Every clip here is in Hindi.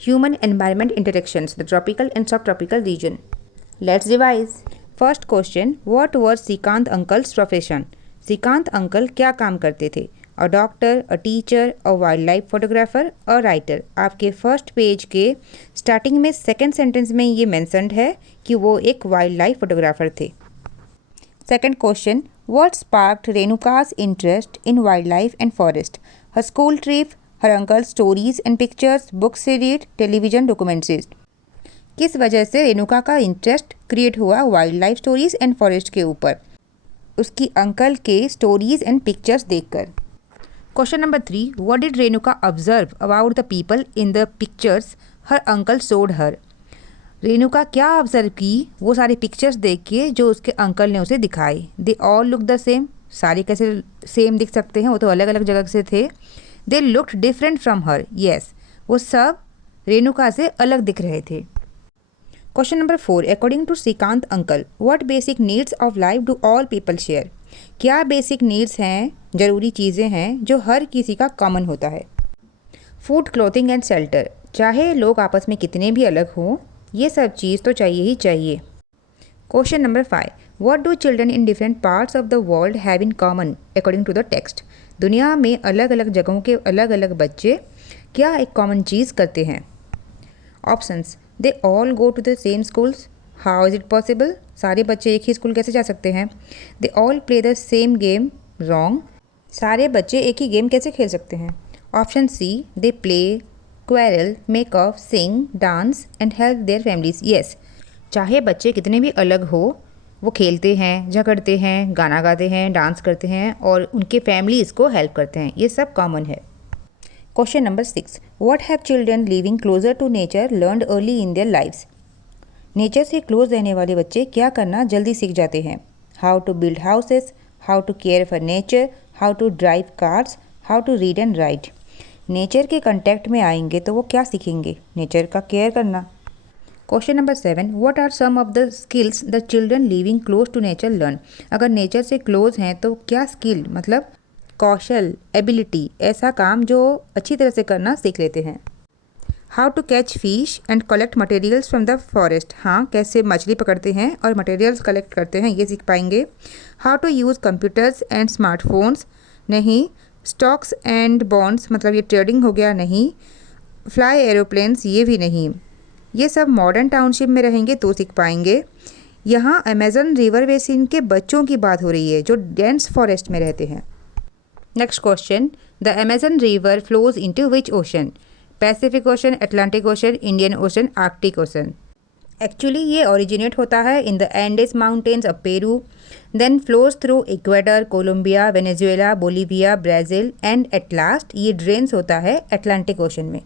Human environment interactions, the tropical and subtropical region. Let's revise. First question, what was Srikant uncle's profession? Srikant uncle क्या काम करते थे? A doctor, a teacher, a wildlife photographer, a writer. आपके फर्स्ट पेज के स्टार्टिंग में सेकंड सेंटेंस में ये मेंशन्ड है कि वो एक वाइल्ड लाइफ फोटोग्राफर थे. Second question, what sparked Renuka's interest in wildlife and forest? Her school trip, her uncle stories and pictures, books से रीड, टेलीविजन डॉक्यूमेंट्रीज. किस वजह से रेणुका का इंटरेस्ट क्रिएट हुआ wild life stories and forest के ऊपर? उसकी अंकल के स्टोरीज एंड पिक्चर्स देखकर. Question number 3, what did Renuka observe about the people in the pictures her uncle showed her? Renuka क्या ऑब्जर्व की वो सारे पिक्चर्स देख के जो उसके अंकल ने उसे दिखाए? They all look the same. सारे कैसे सेम दिख सकते हैं, वो तो अलग अलग जगह से थे. They looked different from her. Yes, वो सब रेणुका से अलग दिख रहे थे. Question number 4, according to Shrikant uncle, what basic needs of life do all people share? क्या बेसिक नीड्स हैं, ज़रूरी चीज़ें हैं जो हर किसी का कॉमन होता है? Food, clothing and shelter. चाहे लोग आपस में कितने भी अलग हों, ये सब चीज़ तो चाहिए ही चाहिए. Question number 5, what do children in different parts of the world have in common according to the text? दुनिया में अलग अलग जगहों के अलग अलग बच्चे क्या एक कॉमन चीज़ करते हैं? Options, they all go to the same schools. How is it possible? सारे बच्चे एक ही स्कूल कैसे जा सकते हैं? They all play the same game. Wrong. सारे बच्चे एक ही गेम कैसे खेल सकते हैं? Option C, they play, quarrel, make off, sing, dance and help their families. Yes, चाहे बच्चे कितने भी अलग हो, वो खेलते हैं, झगड़ते हैं, गाना गाते हैं, डांस करते हैं और उनके फैमिलीज़ को हेल्प करते हैं. ये सब कॉमन है. Question number 6, what have children living closer to nature learned early in their lives? Nature से क्लोज रहने वाले बच्चे क्या करना जल्दी सीख जाते हैं? How to build houses, how to care for nature, how to drive cars, how to read and write. Nature के कांटेक्ट में आएंगे तो वो क्या सीखेंगे? नेचर का केयर करना. Question number 7, what are some of the skills the children living close to nature learn? अगर नेचर से क्लोज हैं तो क्या स्किल, मतलब कौशल, एबिलिटी, ऐसा काम जो अच्छी तरह से करना सीख लेते हैं? How to catch fish and collect materials from the forest. हाँ, कैसे मछली पकड़ते हैं और मटेरियल्स कलेक्ट करते हैं, ये सीख पाएंगे. How to use computers and smartphones. नहीं. स्टॉक्स एंड बॉन्ड्स, मतलब ये ट्रेडिंग हो गया. नहीं. फ्लाई एरोप्लेन्स, ये भी नहीं. ये सब मॉडर्न टाउनशिप में रहेंगे तो सीख पाएंगे. यहाँ अमेजन रिवर बेसिन के बच्चों की बात हो रही है जो डेंस फॉरेस्ट में रहते हैं. Next question, the Amazon river flows into which ocean? Pacific Ocean, Atlantic Ocean, Indian Ocean, Arctic Ocean. Actually ये ओरिजिनेट होता है in the Andes mountains of Peru, then flows through Ecuador, Colombia, Venezuela, Bolivia, Brazil and at last ये ड्रेन्स होता है अटलांटिक ओशन में.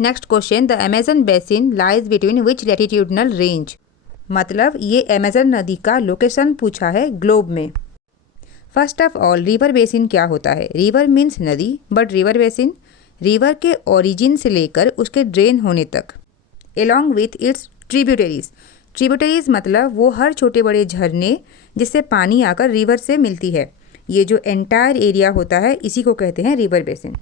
Next question, the Amazon basin lies between which latitudinal range? मतलब ये अमेजन नदी का लोकेशन पूछा है ग्लोब में. First of all, river basin क्या होता है? रिवर मीन्स नदी, बट रिवर बेसिन रिवर के ओरिजिन से लेकर उसके ड्रेन होने तक, along with its tributaries. Tributaries मतलब वो हर छोटे बड़े झरने जिससे पानी आकर रिवर से मिलती है. ये जो एंटायर एरिया होता है इसी को कहते हैं रिवर बेसिन.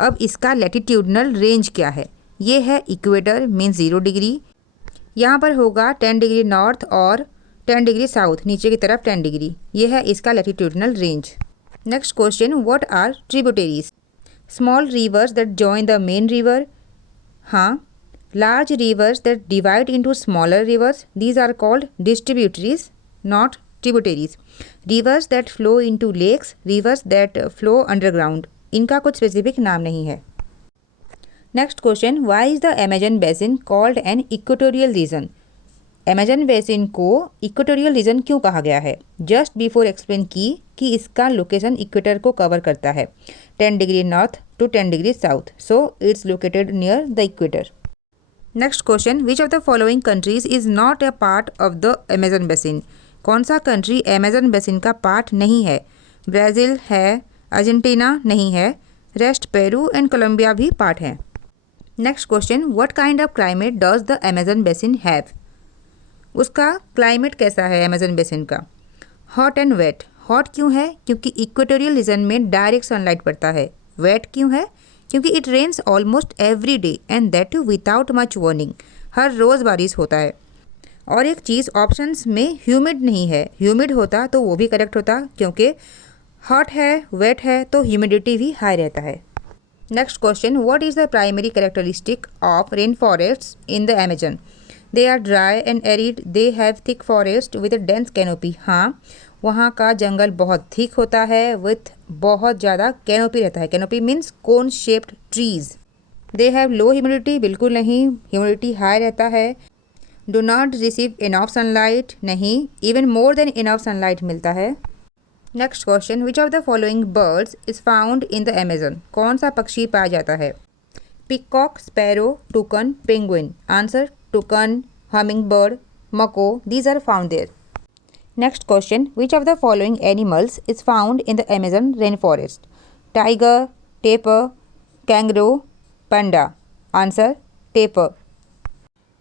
अब इसका लैटिट्यूडनल रेंज क्या है? ये है इक्वेटर मीन्स 0 डिग्री, यहाँ पर होगा 10 डिग्री नॉर्थ और 10 डिग्री साउथ, नीचे की तरफ 10 डिग्री. ये है इसका latitudinal range. Next question, what are tributaries? Small rivers that join the main river. हाँ. Large rivers that divide into smaller rivers, these are called distributaries, not tributaries. Rivers that flow into lakes, rivers that flow underground, इनका कुछ स्पेसिफिक नाम नहीं है. Next question, why is the Amazon basin called an equatorial region? Amazon basin को इक्वेटोरियल रीजन क्यों कहा गया है? जस्ट बिफोर एक्सप्लेन की कि इसका लोकेशन इक्वेटर को कवर करता है, 10 degree north to 10 degree south, so it's located near the equator. Next question, which of the following countries is not a part of the Amazon basin? कौन सा कंट्री अमेजन बेसिन का पार्ट नहीं है? ब्राज़ील है, अर्जेंटीना नहीं है, रेस्ट पेरू एंड कोलंबिया भी पार्ट है. Next question, what kind of climate does the Amazon basin have? उसका क्लाइमेट कैसा है अमेजन बेसिन का? Hot and wet. हॉट क्यों है? क्योंकि इक्वेटोरियल रीजन में डायरेक्ट सनलाइट पड़ता है. वेट क्यों है? क्योंकि it rains almost every day and that too without much warning. हर रोज़ बारिश होता है। और एक चीज़ ऑप्शंस में ह्यूमिड नहीं है, ह्यूमिड होता तो वो भी करेक्ट होता, क्योंकि हॉट है, वेट है तो ह्यूमिडिटी भी हाई रहता है। Next question, what is the primary characteristic of rain forest in the Amazon? They are dry and arid, they have thick forest with a dense canopy. हाँ, वहाँ का जंगल बहुत थिक होता है विथ बहुत ज़्यादा कैनोपी रहता है। Canopy means cone shaped trees. They have low humidity, बिल्कुल नहीं, ह्यूमिडिटी हाई रहता है। Do not receive enough sunlight, नहीं, even more than enough sunlight मिलता है। Next question, which of the following birds is found in the Amazon? कौन सा पक्षी पाया जाता है? Peacock, sparrow, toucan, penguin. Answer toucan, hummingbird, macaw, these are found there. Next question, which of the following animals is found in the Amazon rain forest? Tiger, taper, kangaroo, Panda. Answer taper.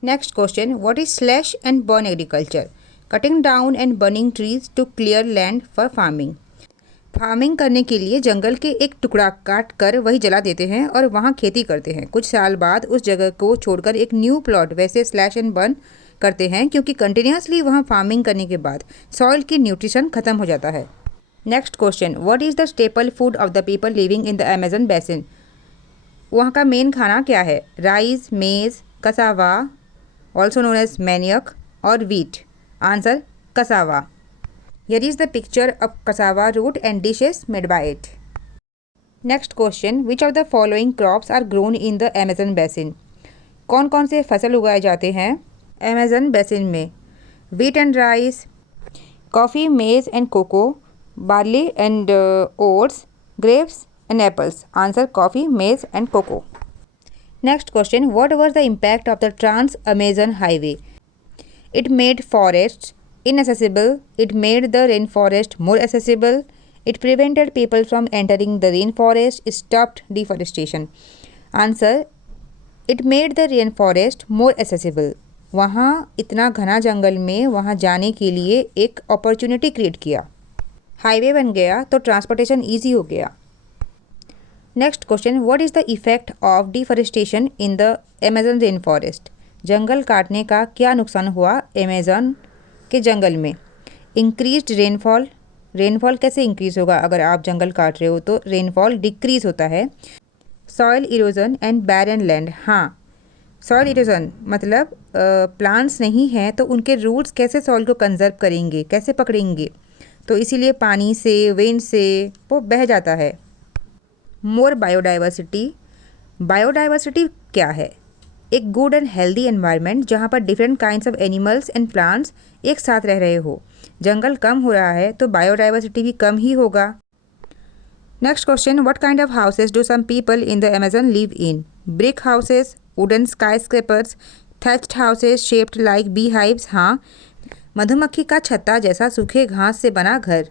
Next question, what is slash and burn agriculture? Cutting down and burning trees to clear land for farming. Farming करने के लिए जंगल के एक टुकड़ा काट कर वही जला देते हैं और वहाँ खेती करते हैं। कुछ साल बाद उस जगह को छोड़कर एक न्यू प्लॉट वैसे स्लैश एंड बर्न करते हैं, क्योंकि कंटिन्यूसली वहाँ फार्मिंग करने के बाद सॉइल की न्यूट्रिशन खत्म हो जाता है। Next question, what is the staple food of the people living in the Amazon basin? वहाँ का मेन खाना क्या है? राइस, मेज, cassava, also known as manioc, or wheat. Answer cassava. Here is the picture of cassava root and dishes made by it. Next question, which of the following crops are grown in the Amazon basin? कौन कौन से फसल उगाए जाते हैं Amazon basin में? Wheat and rice, coffee, maize and cocoa, barley and oats, grapes and apples. Answer coffee, maize and cocoa. Next question, what was the impact of the Trans-Amazon Highway? It made forests inaccessible, it made the rainforest more accessible, it prevented people from entering the rainforest, it stopped deforestation. Answer, it made the rainforest more accessible. वहाँ इतना घना जंगल में वहाँ जाने के लिए एक अपॉर्चुनिटी क्रिएट किया। हाईवे बन गया तो ट्रांसपोर्टेशन ईजी हो गया। Next question, what is the effect of deforestation in the Amazon rain forest? जंगल काटने का क्या नुकसान हुआ अमेजन के जंगल में? इंक्रीज्ड रेनफॉल, रेनफॉल कैसे इंक्रीज होगा अगर आप जंगल काट रहे हो? तो रेनफॉल डिक्रीज होता है। Soil erosion and barren land, हाँ, सॉइल इरोजन मतलब प्लांट्स नहीं हैं तो उनके रूट्स कैसे सॉइल को कंजर्व करेंगे, कैसे पकड़ेंगे, तो इसीलिए पानी से, विंड से वो बह जाता है। मोर बायोडाइवर्सिटी, बायोडाइवर्सिटी क्या है? एक गुड एंड हेल्दी एनवायरनमेंट जहाँ पर different kinds of animals and plants एक साथ रह रहे हो। जंगल कम हो रहा है तो बायोडाइवर्सिटी भी कम ही होगा। Next question, what kind of houses do some people in the Amazon live in? Brick houses, wooden skyscrapers, thatched houses shaped like bee hives. हाँ, मधुमक्खी का छत्ता जैसा सूखे घास से बना घर।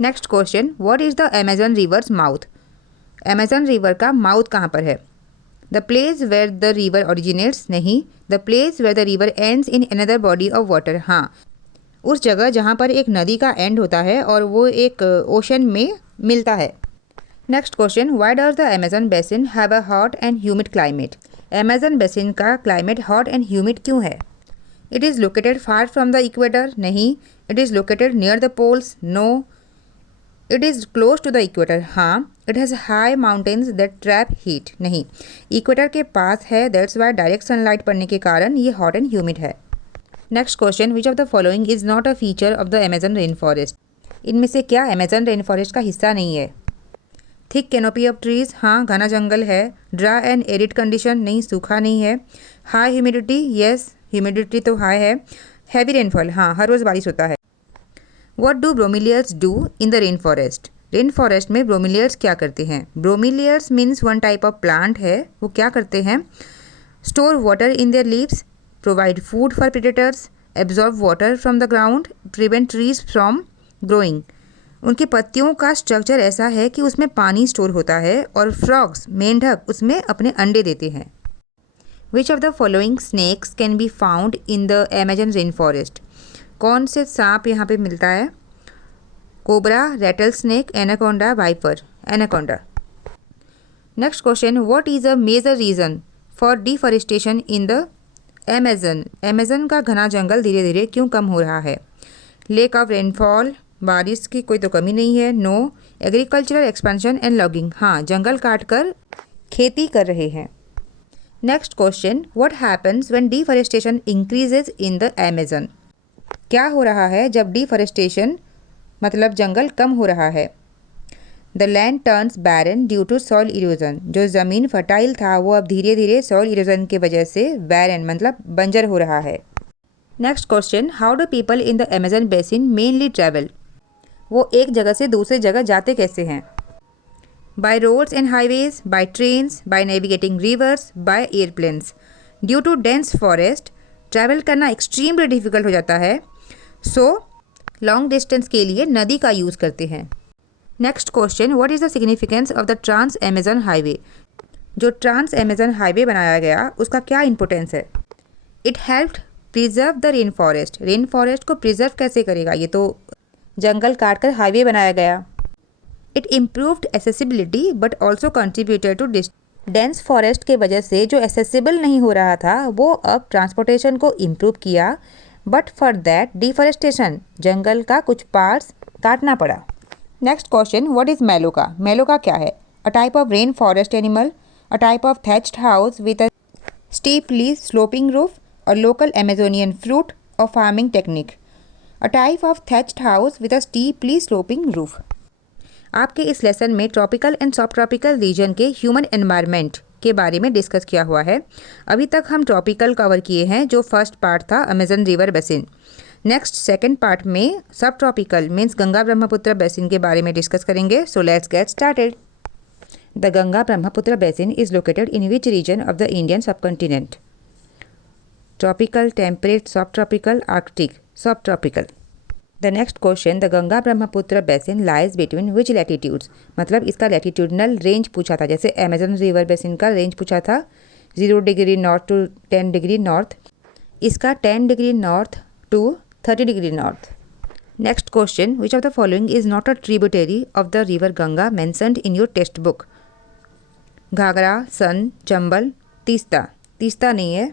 Next question, what is the Amazon river's mouth? Amazon river का माउथ कहाँ पर है? The place where the river originates, नहीं, the place where the river ends in another body of water. हाँ, उस जगह जहाँ पर एक नदी का एंड होता है और वो एक ओशन में मिलता है। Next question, why does the Amazon basin have a hot and humid climate? Amazon basin का क्लाइमेट हॉट एंड ह्यूमिड क्यों है? It is located far from the equator, नहीं, it is located near the poles, no, it is close to the equator, हाँ, it has high mountains that trap heat, नहीं, इक्वेटर के पास है, दैट्स वाई डायरेक्ट सनलाइट पड़ने के कारण ये हॉट एंड ह्यूमिड है। Next question, which of the following is not a feature of the Amazon rain forest? इनमें से क्या अमेजन रेन फॉरेस्ट का हिस्सा नहीं है? थिक कैनोपी ऑफ ट्रीज, हाँ, घना जंगल है। ड्राई एंड एरिड कंडीशन, नहीं, सूखा नहीं है। हाई ह्यूमिडिटी, येस, ह्यूमिडिटी तो हाई है। हैवी रेनफॉल, हाँ, हर रोज़ बारिश होता है। What do bromeliads do in the rain forest? Rain forest में ब्रोमिलियर्स क्या करते हैं? Bromeliads means one type of plant है, वो क्या करते हैं? Store water in their leaves, provide food for predators, absorb water from the ground, prevent trees from growing. उनकी पत्तियों का स्ट्रक्चर ऐसा है कि उसमें पानी स्टोर होता है और फ्रॉग्स, मेंढक, उसमें अपने अंडे देते हैं। Which of the following snakes can be found in the Amazon rain forest? कौन से सांप यहाँ पे मिलता है? Cobra, rattlesnake, anaconda, viper. Anaconda. Next question, what is a major reason for deforestation in the Amazon? Amazon का घना जंगल धीरे धीरे क्यों कम हो रहा है? लेक ऑफ रेनफॉल, बारिश की कोई तो कमी नहीं है। No. Agricultural expansion and logging, हाँ जंगल काट कर खेती कर रहे हैं। Next question, what happens when deforestation increases in the Amazon? क्या हो रहा है जब डिफॉरेस्टेशन मतलब जंगल कम हो रहा है? The land turns barren due to soil erosion, जो ज़मीन फर्टाइल था वो अब धीरे धीरे सॉइल इरोजन की वजह से बैरन मतलब बंजर हो रहा है। Next question, how do people in the Amazon basin mainly travel? वो एक जगह से दूसरी जगह जाते कैसे हैं? By roads and highways, by trains, by navigating rivers, by airplanes. Due to dense forest travel करना एक्सट्रीमली डिफिकल्ट हो जाता है, सो लॉन्ग डिस्टेंस के लिए नदी का यूज़ करते हैं। Next question, what is the significance of the trans Amazon highway? जो ट्रांस अमेजन हाईवे बनाया गया उसका क्या इंपॉर्टेंस है? It helped preserve the rain forest, rain forest को प्रिजर्व कैसे करेगा? ये तो जंगल काट कर हाईवे बनाया गया। It improved accessibility but also contributed to dense forest के वजह से जो एसेसिबल नहीं हो रहा था वो अब ट्रांसपोर्टेशन को इम्प्रूव किया, बट फॉर दैट डिफॉरेस्टेशन जंगल का कुछ पार्ट्स काटना पड़ा। Next question, what is maloca? Maloca क्या है? A type of rain forest animal, a type of thatched house with a steeply sloping roof, a local Amazonian fruit और farming technique. A type of thatched house with a steeply sloping roof. आपके इस लेसन में tropical and subtropical region के ह्यूमन एनवायरनमेंट के बारे में डिस्कस किया हुआ है। अभी तक हम ट्रॉपिकल कवर किए हैं, जो फर्स्ट पार्ट था Amazon river basin. Next second part में सब tropical means Ganga Brahmaputra basin के बारे में डिस्कस करेंगे। So let's get started. The Ganga Brahmaputra basin is located in which reason of the Indian subcontinent? Tropical, temperate, सब ट्रॉपिकल, आर्कटिक, सब tropical. The next question, the Ganga Brahmaputra basin lies between which latitudes? मतलब इसका लैटिट्यूडनल रेंज पूछा था, जैसे अमेजन रिवर बेसिन का रेंज पूछा था 0 degree north to 10 degree north, इसका 10 degree north to 30 degree north. Next question, which of the following is not a tributary of the river Ganga mentioned in your text book? Ghaghara, Son, Chambal, Teesta, Teesta नहीं है।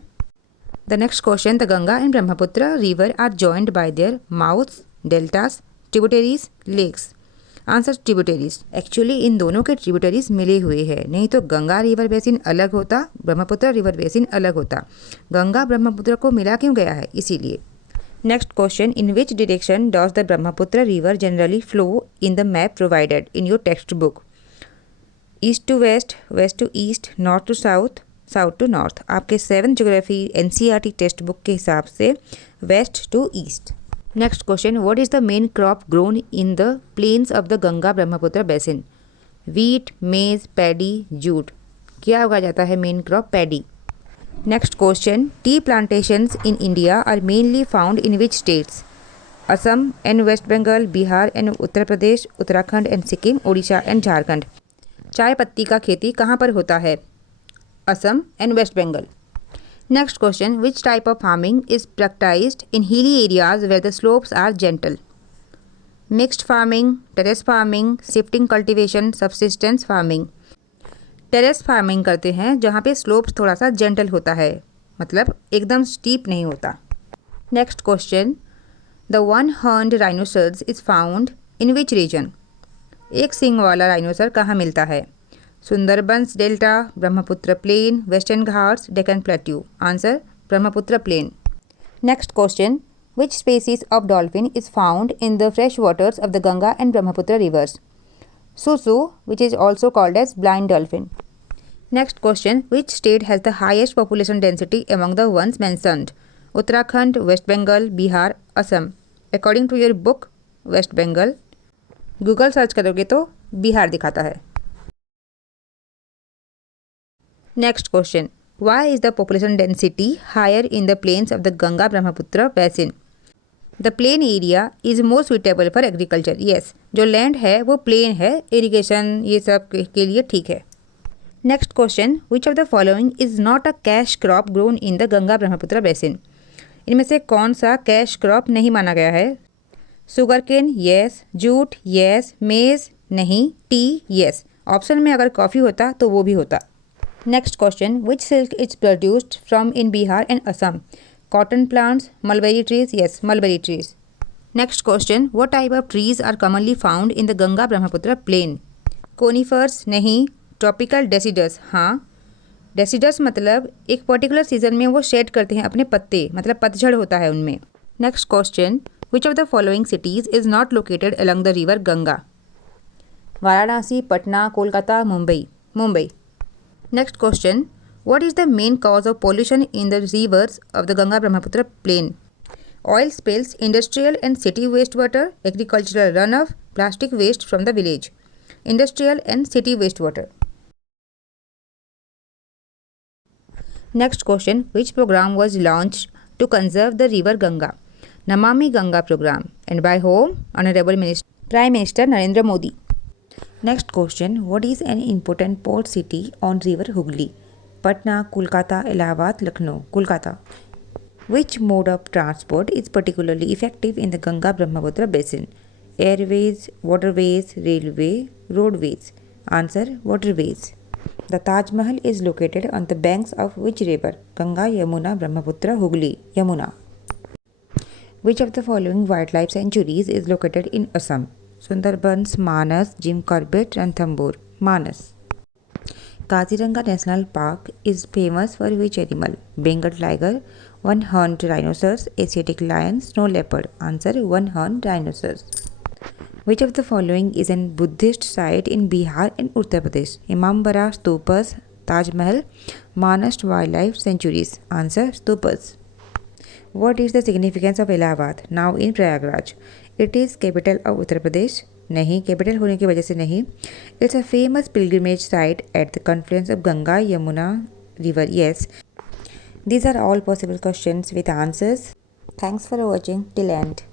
The next question, the Ganga and Brahmaputra river are joined by their mouths, deltas, tributaries, lakes. Answer tributaries. Actually इन दोनों के ट्रिब्यूटरीज मिले हुए हैं, नहीं तो गंगा रिवर बेसिन अलग होता, ब्रह्मपुत्र रिवर बेसिन अलग होता। गंगा ब्रह्मपुत्र को मिला क्यों गया है, इसीलिए। Next question, in which direction does the Brahmaputra river generally flow in the map provided in your text book? East to west, west to east, north to south, south to north. आपके 7th geography NCERT textbook के हिसाब से west to east. Next question, what is the main crop grown in the plains of the Ganga Brahmaputra basin? Wheat, maize, paddy, jute. क्या उगाया जाता है main crop? Paddy. Next question, tea plantations in India are mainly found in which states? Assam and West Bengal, Bihar and Uttar Pradesh, Uttarakhand and Sikkim, Orissa and Jharkhand. चाय पत्ती का खेती कहाँ पर होता है? Assam and West Bengal. Next question, which type of farming is practised in hilly areas where the slopes are gentle? Mixed farming, terrace farming, shifting cultivation, subsistence farming. Terrace farming करते हैं जहाँ पे स्लोप्स थोड़ा सा जेंटल होता है, मतलब एकदम स्टीप नहीं होता। Next question, the one horned rhinoceros is found in which region? एक सींग वाला राइनोसर कहाँ मिलता है? Sundarbans delta, Brahmaputra plain, western Ghats, Deccan plateau. Answer Brahmaputra plain. Next question, which species of dolphin is found in the fresh waters of the Ganga and Brahmaputra rivers? Susu, which is also called as blind dolphin. Next question, which state has the highest population density among the ones mentioned? Uttarakhand, West Bengal, Bihar, Assam. According to your book, West Bengal. Google search करोगे तो बिहार दिखाता है। Next question, why is the population density higher in the plains of the Ganga Brahmaputra basin? The plain area is more suitable for agriculture. Yes, जो लैंड है वो प्लेन है, इरीगेशन ये सब के लिए ठीक है। Next question, which of the following is not a cash crop grown in the Ganga Brahmaputra basin? इनमें से कौन सा कैश क्रॉप नहीं माना गया है? Sugarcane, yes. Jute, yes. Maize, नहीं। T, yes. ऑप्शन में अगर कॉफ़ी होता तो वो भी होता। Next question, which silk is produced from in Bihar and Assam? Cotton plants, mulberry trees? Yes, mulberry trees. Next question, what type of trees are commonly found in the Ganga Brahmaputra plain? Conifers? नहीं। Tropical deciduous? हाँ। डेसिडस मतलब एक पर्टिकुलर सीजन में वो शेड करते हैं अपने पत्ते, मतलब पतझड़ होता है उनमें। Next question, which of the following cities is not located along the river Ganga? Varanasi, Patna, Kolkata, Mumbai? Mumbai. Next question, what is the main cause of pollution in the rivers of the Ganga Brahmaputra plain? Oil spills, industrial and city waste water, agricultural run off, plastic waste from the village? Industrial and city waste water. Next question, which program was launched to conserve the river Ganga? Namami Ganga program, and by whom? Honorable Prime Minister Narendra Modi. Next question, what is an important port city on river Hooghly? Patna, Kolkata, Allahabad, Lucknow? Kolkata. Which mode of transport is particularly effective in the Ganga Brahmaputra basin? Airways, waterways, railway, roadways? Answer, waterways. The Taj Mahal is located on the banks of which river? Ganga, Yamuna, Brahmaputra, Hooghly? Yamuna. Which of the following wildlife sanctuaries is located in Assam? Sundarbans, Manas, Jim Corbett, Ranthambore? Manas. Kaziranga National Park is famous for which animal? Bengal tiger, one-horned rhinoceros, Asiatic lion, snow leopard? Answer, one-horned rhinoceros. Which of the following is a Buddhist site in Bihar and Uttar Pradesh? Imambara Stupas, Taj Mahal, Manas Wildlife Sanctuaries? Answer, Stupas. What is the significance of Allahabad, now in Prayagraj? It is capital of Uttar Pradesh? नहीं, capital होने की वजह से नहीं. It's a famous pilgrimage site at the confluence of Ganga Yamuna river. Yes. These are all possible questions with answers. Thanks for watching till end.